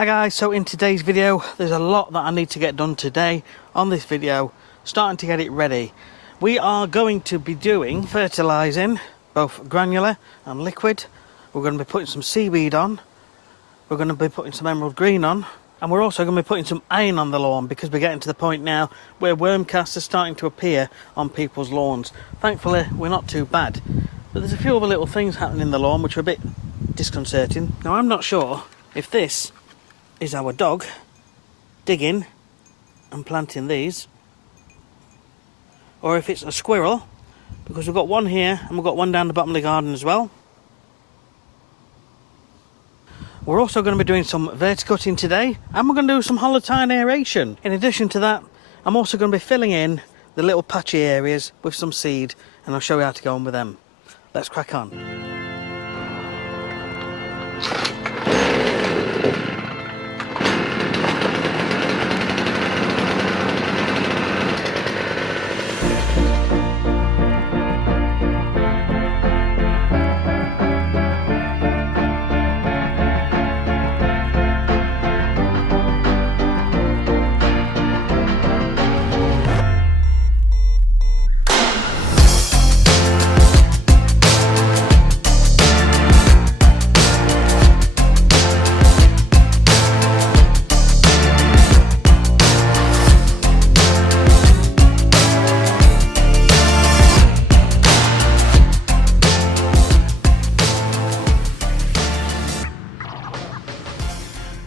Hi guys, so in today's video there's a lot that I need to get done today on this video, starting to get it ready. We are going to be doing fertilising, both granular and liquid. We're going to be putting some seaweed on, we're going to be putting some emerald green on, and we're also going to be putting some iron on the lawn because we're getting to the point now where worm casts are starting to appear on people's lawns. Thankfully we're not too bad, but there's a few other little things happening in the lawn which are a bit disconcerting. Now I'm not sure if this is our dog digging and planting these, or if it's a squirrel, because we've got one here and we've got one down the bottom of the garden as well. We're also going to be doing some verticutting today, and we're going to do some holotine aeration. In addition to that, I'm also going to be filling in the little patchy areas with some seed, and I'll show you how to go on with them. Let's crack on.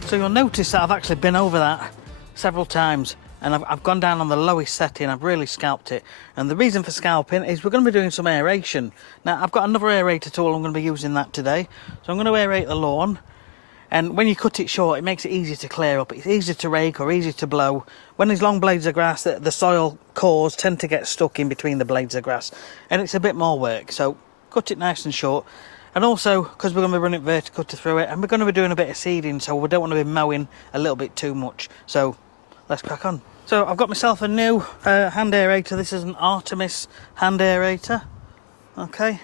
So you'll notice that I've actually been over that several times, and I've gone down on the lowest setting. I've really scalped it, and the reason for scalping is we're going to be doing some aeration. Now I've got another aerator tool, I'm going to be using that today, so I'm going to aerate the lawn. And when you cut it short, it makes it easy to clear up. It's easy to rake or easy to blow. When there's long blades of grass, the soil cores tend to get stuck in between the blades of grass, and it's a bit more work, so cut it nice and short. And also, because we're going to be running verticutter through it, and we're going to be doing a bit of seeding, so we don't want to be mowing a little bit too much. So let's crack on. So I've got myself a new hand aerator. This is an Artemis hand aerator. Okay,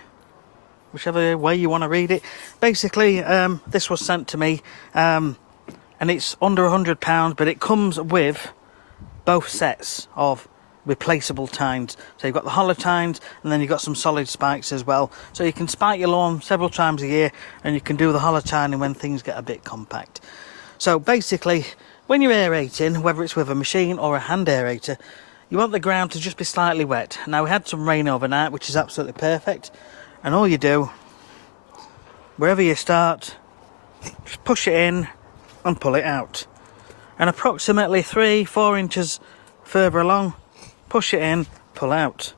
whichever way you want to read it. Basically, this was sent to me, and it's under £100, but it comes with both sets of replaceable tines. So you've got the hollow tines, and then you've got some solid spikes as well, so you can spike your lawn several times a year, and you can do the hollow tining when things get a bit compact. So basically, when you're aerating, whether it's with a machine or a hand aerator, you want the ground to just be slightly wet. Now we had some rain overnight, which is absolutely perfect, and all you do, wherever you start, just push it in and pull it out, and approximately 3-4 inches further along, push it in, pull out,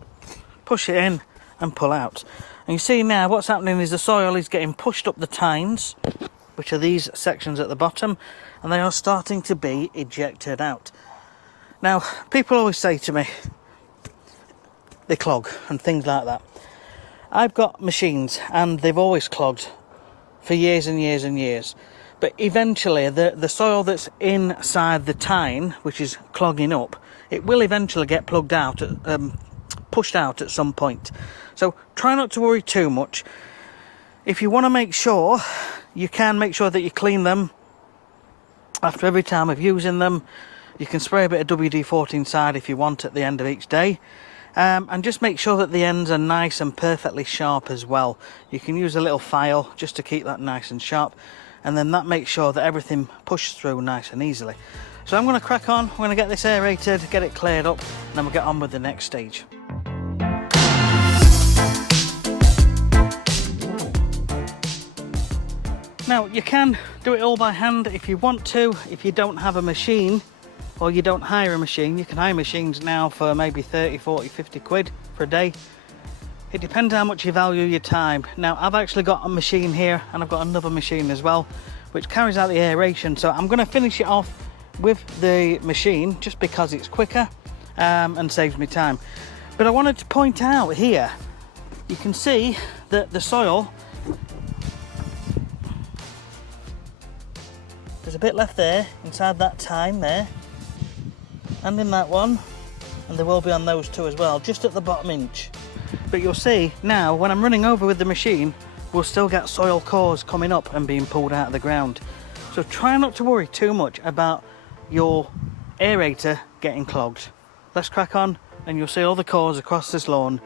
push it in and pull out. And you see now what's happening is the soil is getting pushed up the tines, which are these sections at the bottom, and they are starting to be ejected out. Now people always say to me they clog and things like that. I've got machines and they've always clogged for years and years and years, but eventually the soil that's inside the tine, which is clogging up, it will eventually get plugged out, pushed out at some point. So try not to worry too much. If you want to make sure, you can make sure that you clean them after every time of using them. You can spray a bit of WD-40 inside if you want at the end of each day. And just make sure that the ends are nice and perfectly sharp as well. You can use a little file just to keep that nice and sharp, and then that makes sure that everything pushes through nice and easily. So I'm going to crack on, I'm going to get this aerated, get it cleared up, and then we'll get on with the next stage. Now you can do it all by hand if you want to. If you don't have a machine, or you don't hire a machine, you can hire machines now for maybe 30, 40, 50 quid for a day. It depends how much you value your time. Now I've actually got a machine here, and I've got another machine as well, which carries out the aeration. So I'm going to finish it off with the machine just because it's quicker and saves me time. But I wanted to point out here, you can see that the soil, there's a bit left there inside that tine there, and in that one, and there will be on those two as well, just at the bottom inch. But you'll see now when I'm running over with the machine, we'll still get soil cores coming up and being pulled out of the ground. So try not to worry too much about your aerator getting clogged. Let's crack on and you'll see all the cores across this lawn.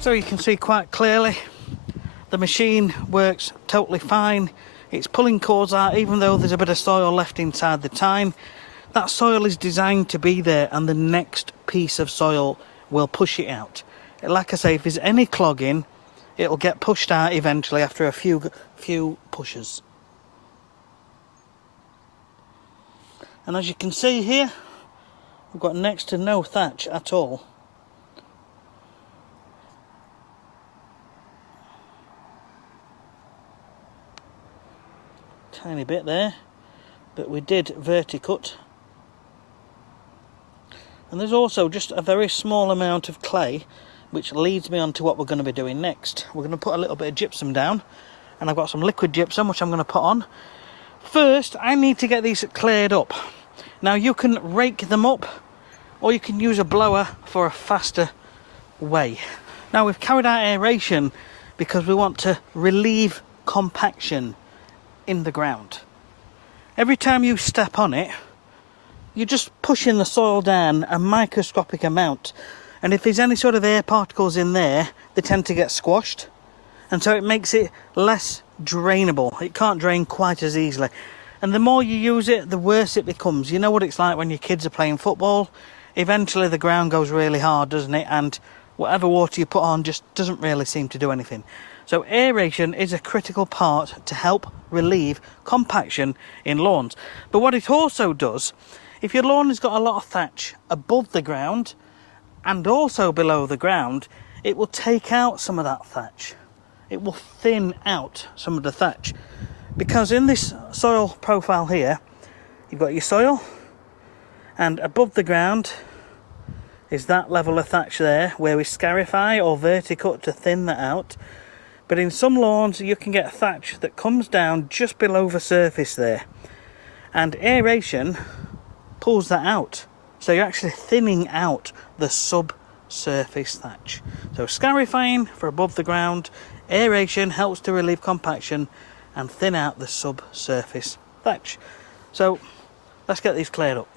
So you can see quite clearly the machine works totally fine. It's pulling cores out even though there's a bit of soil left inside the tine. That soil is designed to be there and the next piece of soil will push it out. Like I say, if there's any clogging, it'll get pushed out eventually after a few pushes. And as you can see here, we've got next to no thatch at all. Tiny bit there, but we did verticut. And there's also just a very small amount of clay, which leads me on to what we're going to be doing next. We're going to put a little bit of gypsum down, and I've got some liquid gypsum which I'm going to put on. First, I need to get these cleared up. Now you can rake them up, or you can use a blower for a faster way. Now we've carried out aeration because we want to relieve compaction in the ground. Every time you step on it, you're just pushing the soil down a microscopic amount, and if there's any sort of air particles in there, they tend to get squashed, and so it makes it less drainable. It can't drain quite as easily, and the more you use it, the worse it becomes. You know what it's like when your kids are playing football. Eventually the ground goes really hard, doesn't it, and whatever water you put on just doesn't really seem to do anything. So aeration is a critical part to help relieve compaction in lawns. But what it also does, if your lawn has got a lot of thatch above the ground and also below the ground, it will take out some of that thatch. It will thin out some of the thatch. Because in this soil profile here, you've got your soil, and above the ground is that level of thatch there, where we scarify or verticut to thin that out. But in some lawns you can get thatch that comes down just below the surface there, and aeration pulls that out, so you're actually thinning out the subsurface thatch. So scarifying for above the ground, aeration helps to relieve compaction and thin out the subsurface thatch. So let's get these cleared up.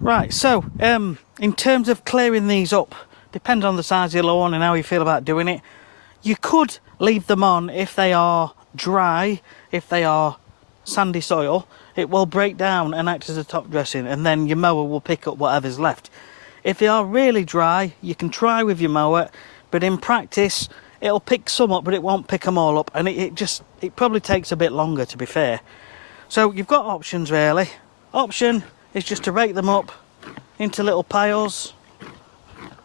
Right, so in terms of clearing these up, depends on the size of your lawn and how you feel about doing it. You could leave them on if they are dry, if they are sandy soil. It will break down and act as a top dressing, and then your mower will pick up whatever's left. If they are really dry, you can try with your mower, but in practice it'll pick some up, but it won't pick them all up, and it probably takes a bit longer, to be fair. So you've got options really. Option is just to rake them up into little piles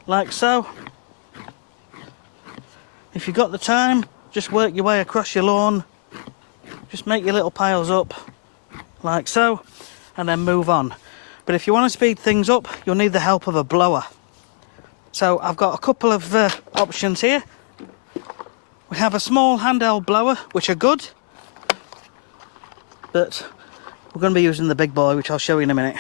like so. If you've got the time, just work your way across your lawn, just make your little piles up like so, and then move on. But if you want to speed things up, you'll need the help of a blower. So I've got a couple of options here. We have a small handheld blower, which are good, but we're going to be using the big boy, which I'll show you in a minute.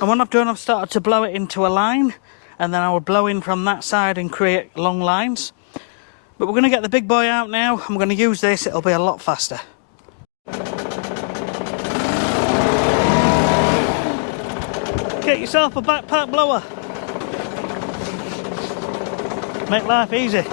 And when I've done, I've started to blow it into a line, and then I will blow in from that side and create long lines. But we're going to get the big boy out now. I'm going to use this, it'll be a lot faster. Get yourself a backpack blower. Make life easy.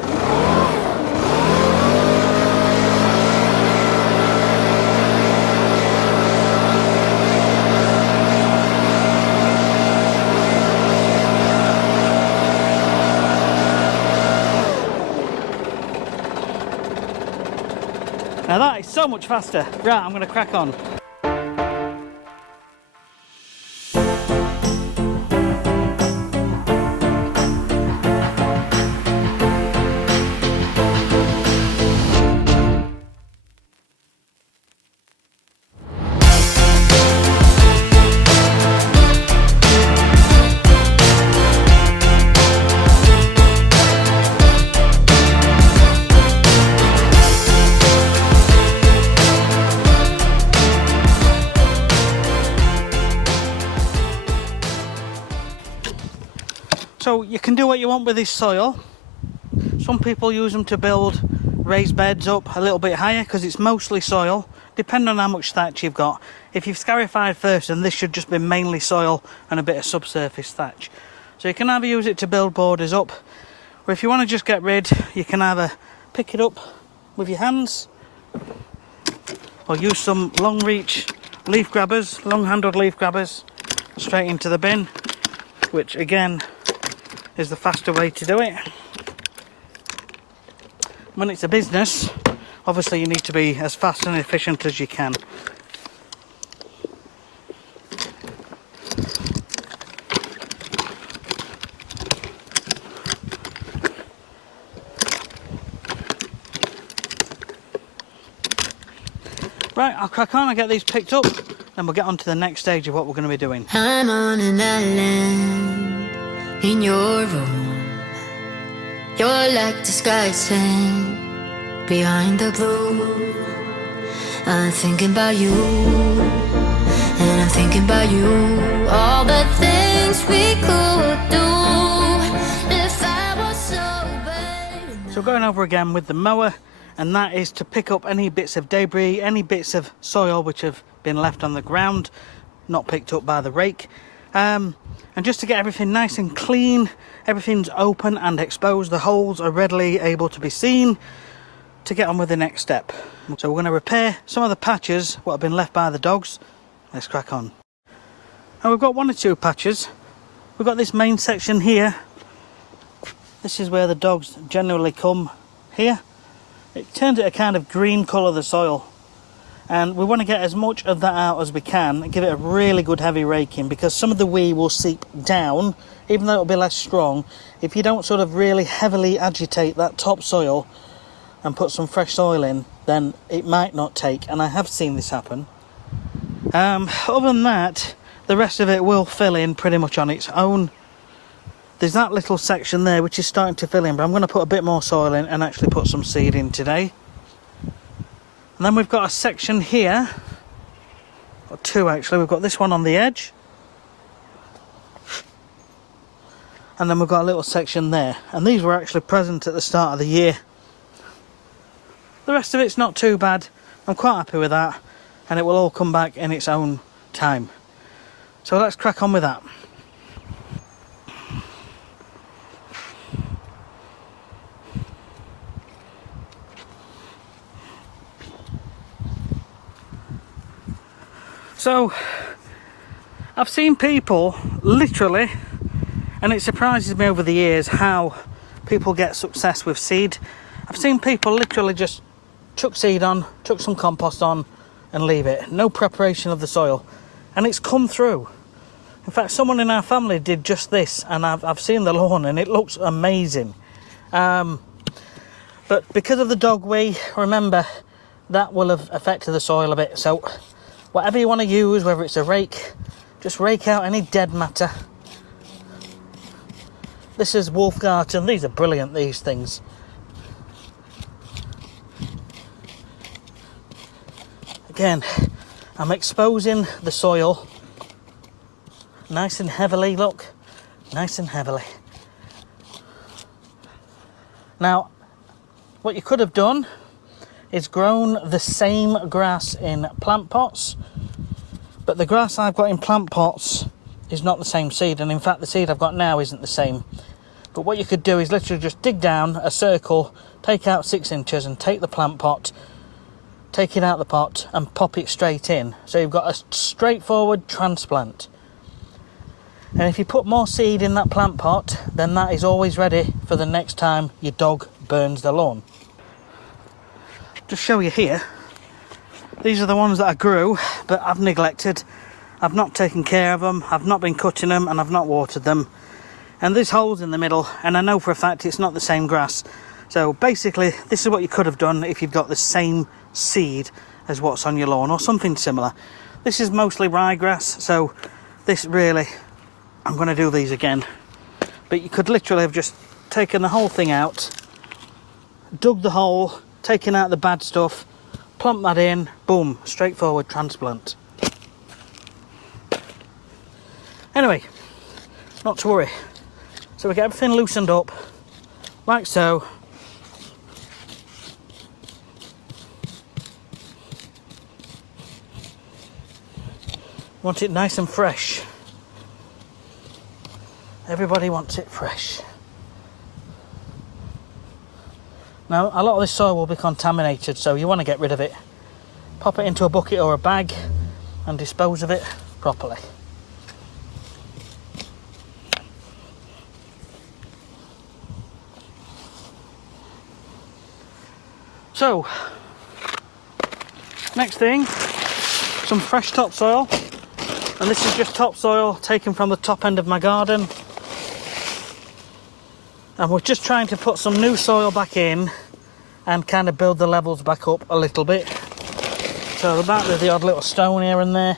Now that is so much faster. Right, I'm going to crack on. So you can do what you want with this soil. Some people use them to build raised beds up a little bit higher because it's mostly soil, depending on how much thatch you've got. If you've scarified first, then this should just be mainly soil and a bit of subsurface thatch. So you can either use it to build borders up, or if you want to just get rid, you can either pick it up with your hands or use some long reach leaf grabbers, long handled leaf grabbers, straight into the bin, which again is the faster way to do it. When it's a business, obviously you need to be as fast and efficient as you can. Right, I'll crack on and get these picked up, and we'll get on to the next stage of what we're going to be doing. I'm on an island in your room. You're like the sky sand behind the blue. I'm thinking about you, and I'm thinking about you. All the things we could do if I was sober. So going over again with the mower, and that is to pick up any bits of debris, any bits of soil which have been left on the ground, not picked up by the rake, and just to get everything nice and clean. Everything's open and exposed, the holes are readily able to be seen, to get on with the next step. So we're going to repair some of the patches what have been left by the dogs. Let's crack on. And we've got one or two patches. We've got this main section here. This is where the dogs generally come here. It turns it a kind of green colour, the soil, and we want to get as much of that out as we can and give it a really good heavy raking, because some of the wee will seep down, even though it'll be less strong. If you don't sort of really heavily agitate that topsoil and put some fresh soil in, then it might not take, and I have seen this happen. Other than that, the rest of it will fill in pretty much on its own. There's that little section there which is starting to fill in, but I'm going to put a bit more soil in and actually put some seed in today. And then we've got a section here, or two actually. We've got this one on the edge, and then we've got a little section there, and these were actually present at the start of the year. The rest of it's not too bad. I'm quite happy with that, and it will all come back in its own time. So let's crack on with that. So I've seen people literally, and it surprises me over the years how people get success with seed. I've seen people literally just chuck seed on, chuck some compost on and leave it. No preparation of the soil, and it's come through. In fact, someone in our family did just this, and I've seen the lawn and it looks amazing. But because of the dog wee, remember, that will have affected the soil a bit. So whatever you want to use, whether it's a rake, just rake out any dead matter. This is Wolfgarten. These are brilliant, these things. Again, I'm exposing the soil nice and heavily, look, nice and heavily. Now, what you could have done is grown the same grass in plant pots, but the grass I've got in plant pots is not the same seed, and in fact the seed I've got now isn't the same. But what you could do is literally just dig down a circle, take out 6 inches and take the plant pot, take it out the pot and pop it straight in. So you've got a straightforward transplant. And if you put more seed in that plant pot, then that is always ready for the next time your dog burns the lawn. Just show you here, These are the ones that I grew, but I've neglected. I've not taken care of them, I've not been cutting them, and I've not watered them. And there's holes in the middle, and I know for a fact it's not the same grass. So basically, this is what you could have done if you'd got the same seed as what's on your lawn, or something similar. This is mostly ryegrass, so this really, I'm going to do these again. But you could literally have just taken the whole thing out, dug the hole, taken out the bad stuff, plump that in, boom, straightforward transplant. Anyway, not to worry. So we get everything loosened up, like so. Want it nice and fresh. Everybody wants it fresh. Now, a lot of this soil will be contaminated, so you want to get rid of it. Pop it into a bucket or a bag and dispose of it properly. So, next thing, some fresh topsoil. And this is just topsoil taken from the top end of my garden. And we're just trying to put some new soil back in and kind of build the levels back up a little bit. So there might be the odd little stone here and there.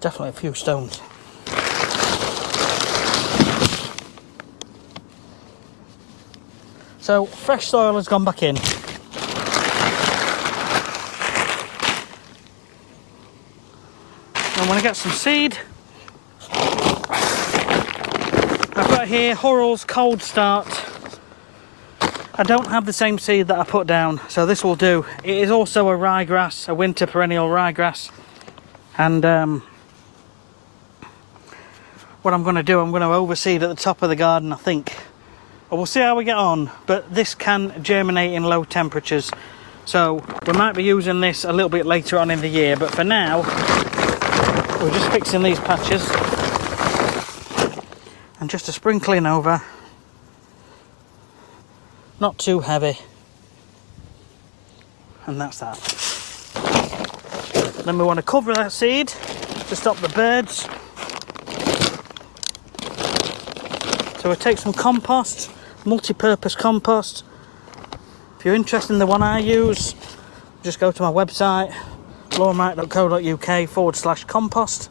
Definitely a few stones. So fresh soil has gone back in. And when I get some seed, I've got here Hurrels Cold Start. I don't have the same seed that I put down, so this will do. It is also a ryegrass, a winter perennial ryegrass. And what I'm going to do, I'm going to overseed at the top of the garden, I think. We'll see how we get on, but this can germinate in low temperatures. So we might be using this a little bit later on in the year, but for now, we're just fixing these patches. And just a sprinkling over. Not too heavy. And that's that. Then we want to cover that seed to stop the birds. So we take some compost, multi-purpose compost. If you're interested in the one I use, just go to my website, lawnright.co.uk/compost.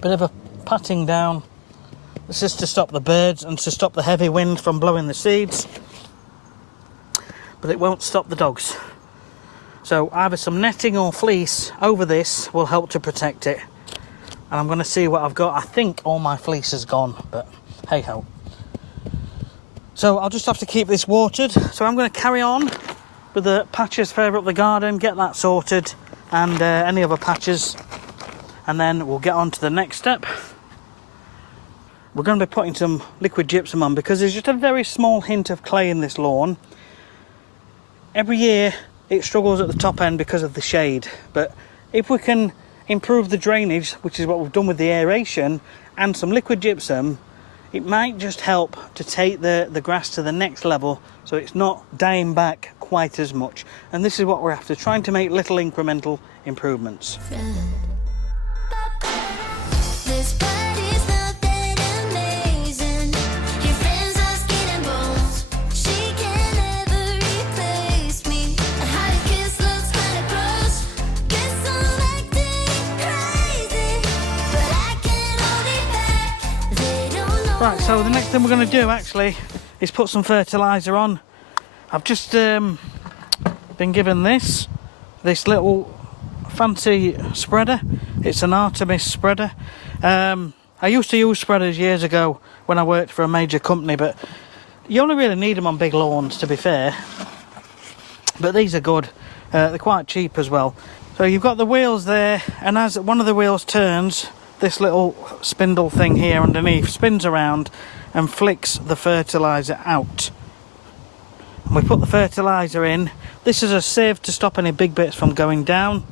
Bit of a patting down. This is to stop the birds and to stop the heavy wind from blowing the seeds. But it won't stop the dogs. So either some netting or fleece over this will help to protect it. And I'm going to see what I've got. I think all my fleece is gone, but hey ho. So I'll just have to keep this watered. So I'm going to carry on with the patches further up the garden, get that sorted, and any other patches. And then we'll get on to the next step. We're going to be putting some liquid gypsum on because there's just a very small hint of clay in this lawn. Every year it struggles at the top end because of the shade, but if we can improve the drainage, which is what we've done with the aeration, and some liquid gypsum, it might just help to take the grass to the next level so it's not dying back quite as much. And this is what we're after, trying to make little incremental improvements. This party's not that amazing. Your friends are skin and bones. She can never replace me. How to kiss looks kinda gross. Guess I'm acting crazy, but I can't hold it back. They don't know. Right, so the next thing we're going to do actually is put some fertiliser on. I've just been given this little fancy spreader. It's an Artemis spreader. I used to use spreaders years ago when I worked for a major company, but you only really need them on big lawns, to be fair. But these are good. They're quite cheap as well. So you've got the wheels there, and as one of the wheels turns, this little spindle thing here underneath spins around and flicks the fertiliser out. And we put the fertiliser in. This is a sieve to stop any big bits from going down.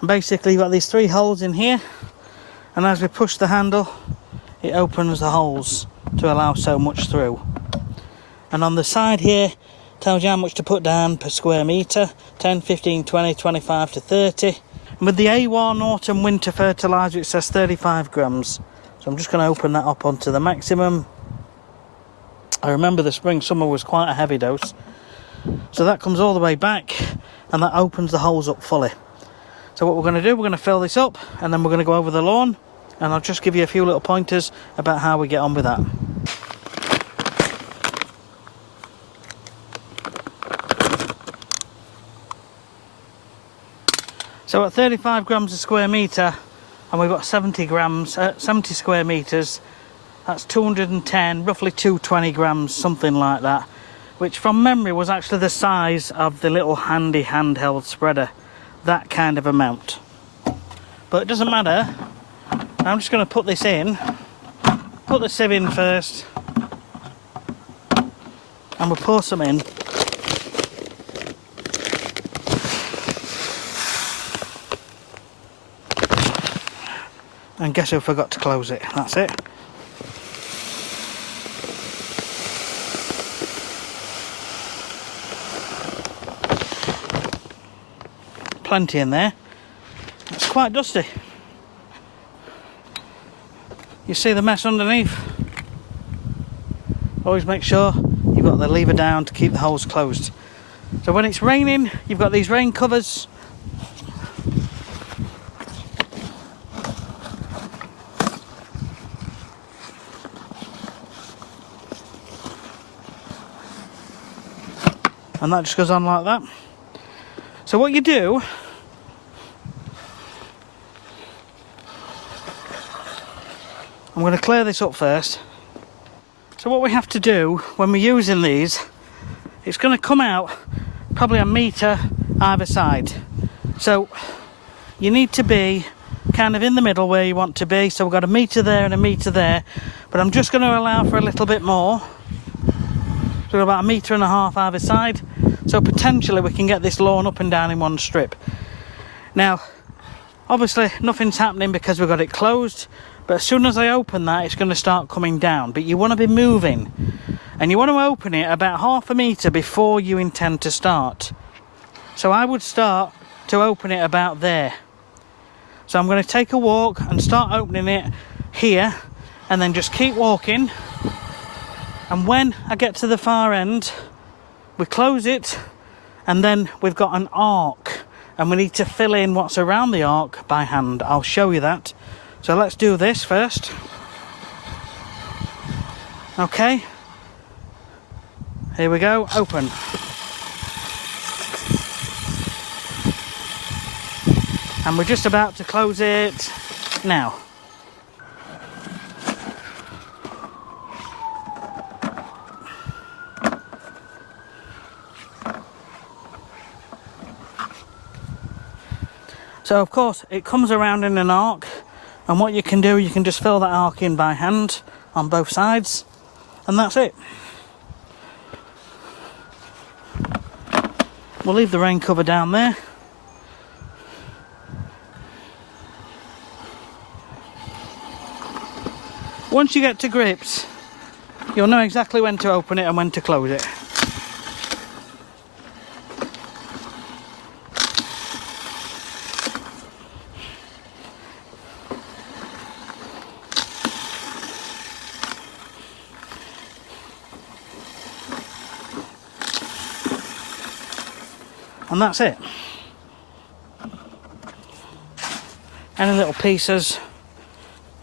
And basically you've got these 3 holes in here, and as we push the handle it opens the holes to allow so much through. And on the side here tells you how much to put down per square metre: 10, 15, 20, 25 to 30. And with the A1 autumn winter fertiliser it says 35 grams. So I'm just going to open that up onto the maximum. I remember the spring summer was quite a heavy dose. So that comes all the way back and that opens the holes up fully. So what we're going to do, we're going to fill this up and then we're going to go over the lawn, and I'll just give you a few little pointers about how we get on with that. So at 35 grams a square metre, and we've got 70 square metres, that's 210, roughly 220 grams, something like that, which from memory was actually the size of the little handy handheld spreader, that kind of amount. But it doesn't matter. I'm just going to put this in, put the sieve in first, and we'll pour some in. And guess who forgot to close it? That's it. Plenty in there. It's quite dusty. You see the mess underneath? Always make sure you've got the lever down to keep the holes closed. So when it's raining, you've got these rain covers. And that just goes on like that. So what you do, I'm going to clear this up first. So what we have to do when we're using these, it's going to come out probably a metre either side. So you need to be kind of in the middle where you want to be. So we've got a metre there and a metre there, but I'm just going to allow for a little bit more. So about 1.5 metres either side. So potentially we can get this lawn up and down in one strip. Now, obviously nothing's happening because we've got it closed, but as soon as I open that, it's going to start coming down. But you want to be moving, and you want to open it about 0.5 metre before you intend to start. So I would start to open it about there. So I'm going to take a walk and start opening it here, and then just keep walking. And when I get to the far end, we close it, and then we've got an arc, and we need to fill in what's around the arc by hand. I'll show you that. So let's do this first. Okay. Here we go, open. And we're just about to close it now. So of course it comes around in an arc, and what you can do, you can just fill that arc in by hand on both sides, and that's it. We'll leave the rain cover down there. Once you get to grips, you'll know exactly when to open it and when to close it. And that's it. Any little pieces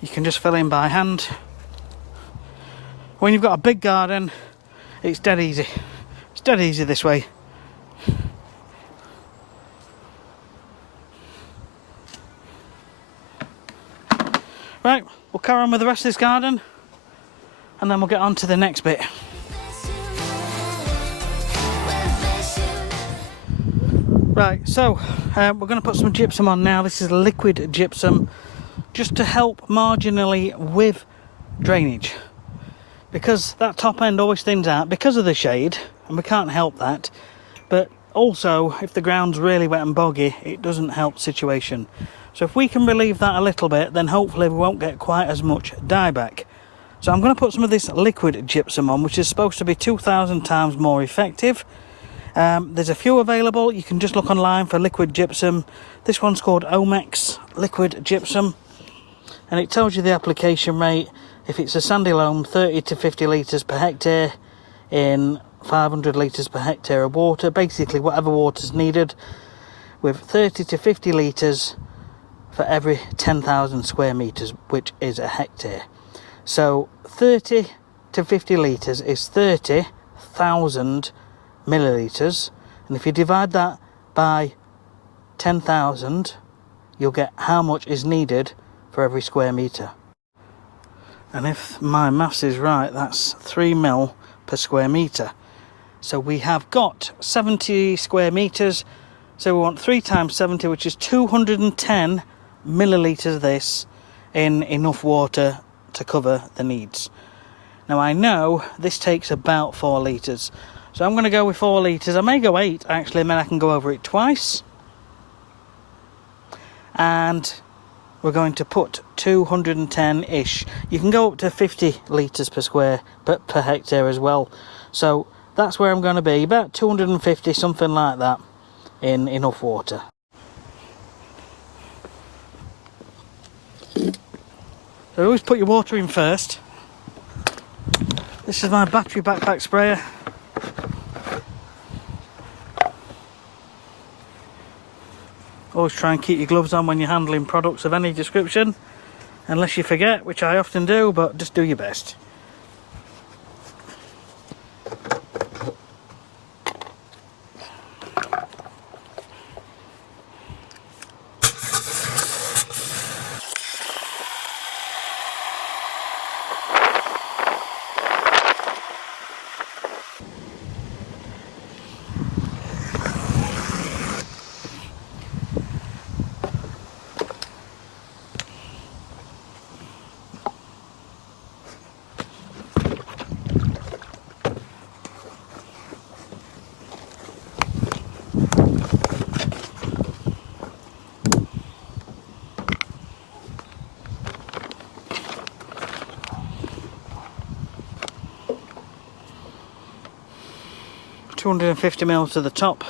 you can just fill in by hand. When you've got a big garden, it's dead easy. It's dead easy this way. Right, we'll carry on with the rest of this garden and then we'll get on to the next bit. Right, so we're going to put some gypsum on now. This is liquid gypsum, just to help marginally with drainage, because that top end always thins out because of the shade, and we can't help that. But also, if the ground's really wet and boggy, it doesn't help the situation. So if we can relieve that a little bit, then hopefully we won't get quite as much dieback. So I'm going to put some of this liquid gypsum on, which is supposed to be 2,000 times more effective. There's a few available. You can just look online for liquid gypsum. This one's called Omex liquid gypsum, and it tells you the application rate. If it's a sandy loam, 30 to 50 litres per hectare in 500 litres per hectare of water, basically whatever water's needed, with 30 to 50 litres for every 10,000 square metres, which is a hectare. So 30 to 50 litres is 30,000 millilitres, and if you divide that by 10,000, you'll get how much is needed for every square metre. And if my maths is right, that's 3 mil per square metre. So we have got 70 square metres, so we want 3 times 70, which is 210 millilitres of this in enough water to cover the needs. Now I know this takes about 4 litres, so I'm going to go with 4 litres. I may go 8 actually, and then I can go over it twice. And we're going to put 210-ish. You can go up to 50 litres per hectare as well. So that's where I'm going to be, about 250, something like that, in enough water. So always put your water in first. This is my battery backpack sprayer. Always try and keep your gloves on when you're handling products of any description, unless you forget, which I often do, but just do your best. $250 to the top.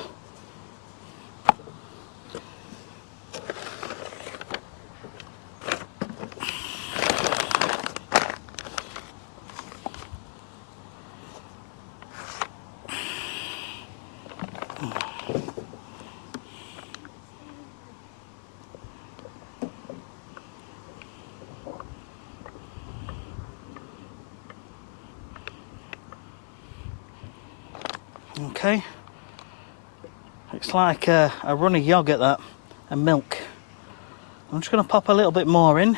Okay, it's like a runny yogurt, that, and milk. I'm just going to pop a little bit more in.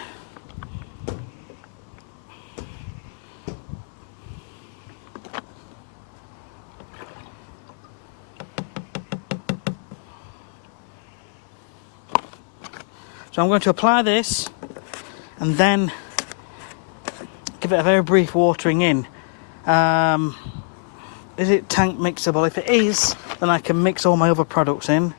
So I'm going to apply this and then give it a very brief watering in. Is it tank mixable? If it is, then I can mix all my other products in.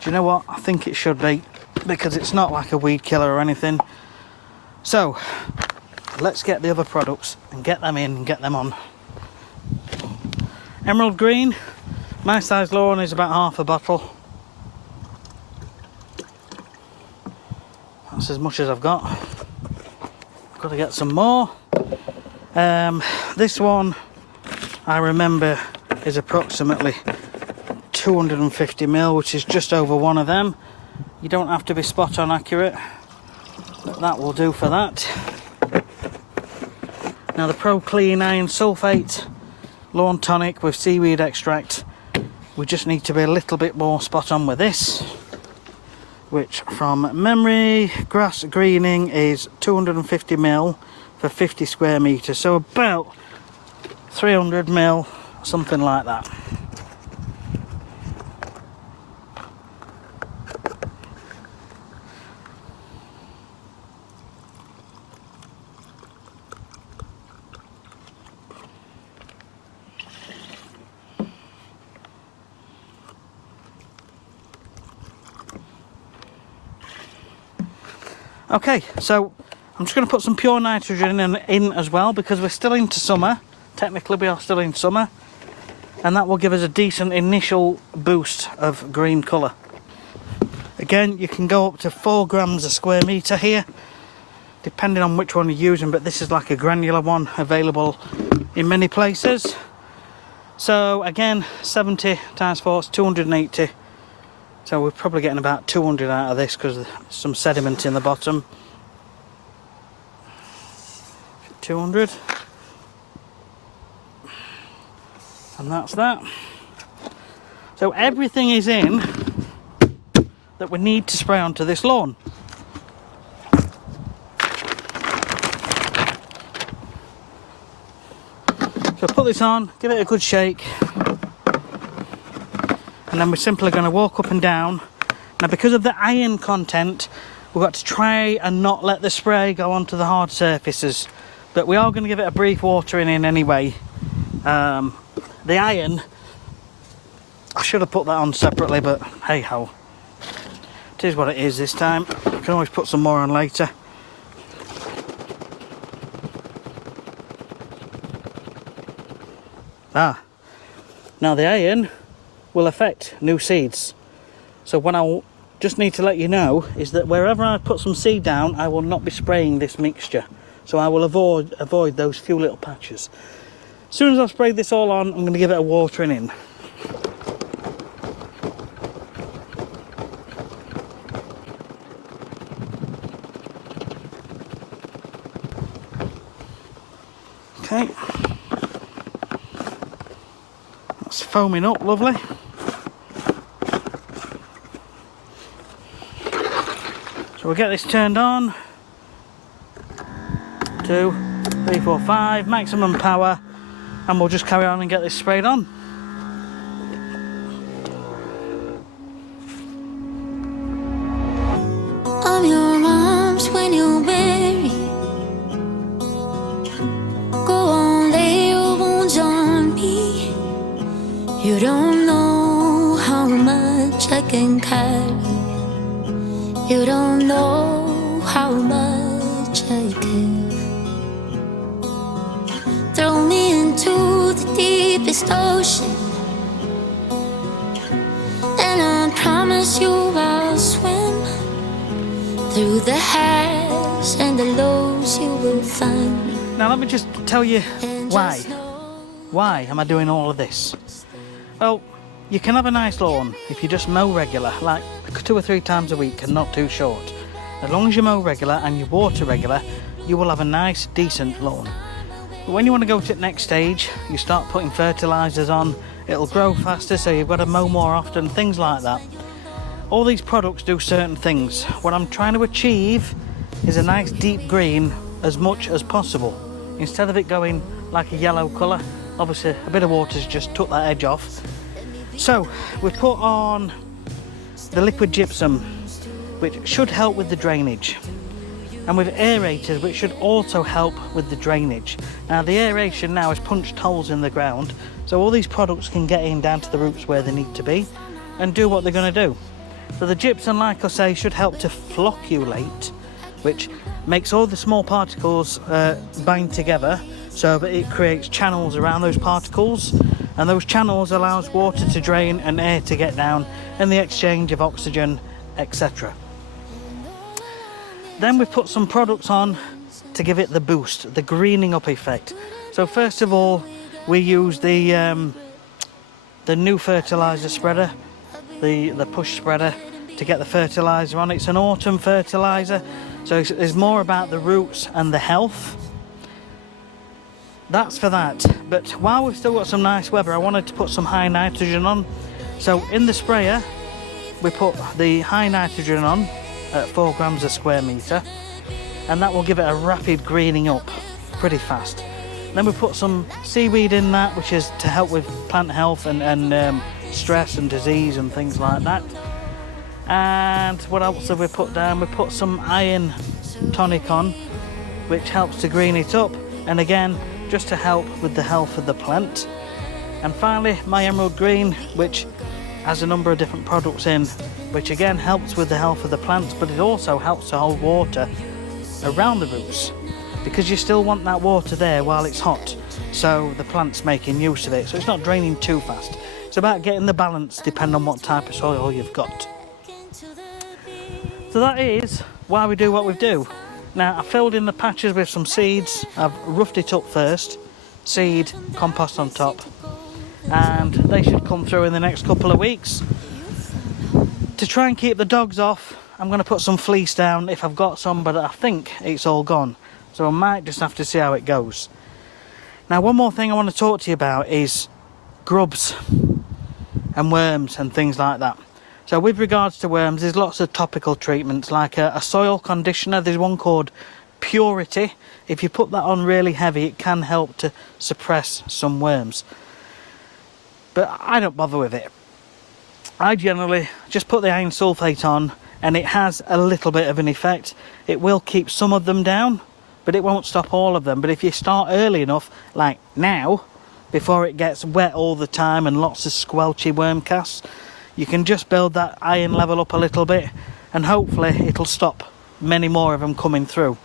Do you know what? I think it should be, because it's not like a weed killer or anything. So, let's get the other products and get them in and get them on. Emerald green. My size lawn is about half a bottle. That's as much as I've got. Got to get some more. This one, I remember, is approximately 250 ml, which is just over one of them. You don't have to be spot on accurate, but that will do for that. Now the Pro Clean Iron Sulfate Lawn Tonic with seaweed extract, we just need to be a little bit more spot on with this, which from memory, grass greening is 250 ml for 50 square metres, so about 300 ml, something like that. Okay, so I'm just going to put some pure nitrogen in as well, because we're still into summer. Technically we are still in summer, and that will give us a decent initial boost of green colour. Again, you can go up to 4 grams a square metre here, depending on which one you're using, but this is like a granular one available in many places. So again, 70 times 4 is 280. So we're probably getting about 200 out of this because there's some sediment in the bottom. 200. And that's that. So everything is in that we need to spray onto this lawn. So put this on, give it a good shake. And then we're simply going to walk up and down. Now because of the iron content, we've got to try and not let the spray go onto the hard surfaces. But we are going to give it a brief watering in anyway. The iron, I should have put that on separately, but hey ho. It is what it is this time. I can always put some more on later. Now the iron will affect new seeds. So what I just need to let you know is that wherever I put some seed down, I will not be spraying this mixture. So I will avoid those few little patches. As soon as I've sprayed this all on, I'm going to give it a watering in. Okay. That's foaming up, lovely. So we'll get this turned on. 2, 3, 4, 5, maximum power, and we'll just carry on and get this sprayed on. I'm your arms when you're weary. Go on, lay your wounds on me. You don't know how much I can carry. You don't know how much I care. Throw me into the deepest ocean, and I promise you I'll swim through the highs and the lows you will find. Now let me just tell you why. Why am I doing all of this? Well, you can have a nice lawn if you just mow regular, like 2 or 3 times a week and not too short. As long as you mow regular and you water regular, you will have a nice, decent lawn. But when you want to go to the next stage, you start putting fertilisers on, it'll grow faster, so you've got to mow more often, things like that. All these products do certain things. What I'm trying to achieve is a nice deep green as much as possible. Instead of it going like a yellow colour, obviously a bit of water's just took that edge off. So we put on the liquid gypsum, which should help with the drainage, and with aerators, which should also help with the drainage. Now the aeration now has punched holes in the ground, so all these products can get in down to the roots where they need to be and do what they're going to do. So the gypsum, like I say, should help to flocculate, which makes all the small particles bind together so that it creates channels around those particles, and those channels allows water to drain and air to get down and the exchange of oxygen, etc. Then we put some products on to give it the boost, the greening up effect. So first of all, we use the the new fertiliser spreader, the push spreader, to get the fertiliser on. It's an autumn fertiliser, so it's more about the roots and the health. That's for that. But while we've still got some nice weather, I wanted to put some high nitrogen on. So in the sprayer, we put the high nitrogen on at 4 grams a square metre, and that will give it a rapid greening up pretty fast. Then we put some seaweed in that, which is to help with plant health and stress and disease and things like that. And what else have we put down? We put some iron tonic on, which helps to green it up, and again, just to help with the health of the plant. And finally, my emerald green, which has a number of different products in, which again helps with the health of the plants, but it also helps to hold water around the roots, because you still want that water there while it's hot, so the plant's making use of it, so it's not draining too fast. It's about getting the balance depending on what type of soil you've got. So that is why we do what we do. Now, I filled in the patches with some seeds. I've roughed it up first, seed, compost on top, and they should come through in the next couple of weeks. To try and keep the dogs off, I'm going to put some fleece down if I've got some, but I think it's all gone, so I might just have to see how it goes. Now, one more thing I want to talk to you about is grubs and worms and things like that. So with regards to worms, there's lots of topical treatments, like a soil conditioner. There's one called Purity. If you put that on really heavy, it can help to suppress some worms. But I don't bother with it. I generally just put the iron sulfate on, and it has a little bit of an effect. It will keep some of them down, but it won't stop all of them. But if you start early enough, like now, before it gets wet all the time and lots of squelchy worm casts, you can just build that iron level up a little bit, and hopefully it'll stop many more of them coming through.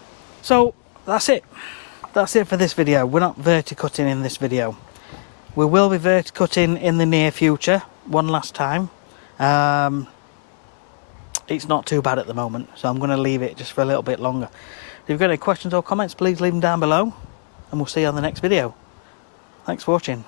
So that's it. That's it for this video. We're not verticutting in this video. We will be verticutting in the near future, one last time. It's not too bad at the moment, so I'm going to leave it just for a little bit longer. If you've got any questions or comments, please leave them down below, and we'll see you on the next video. Thanks for watching.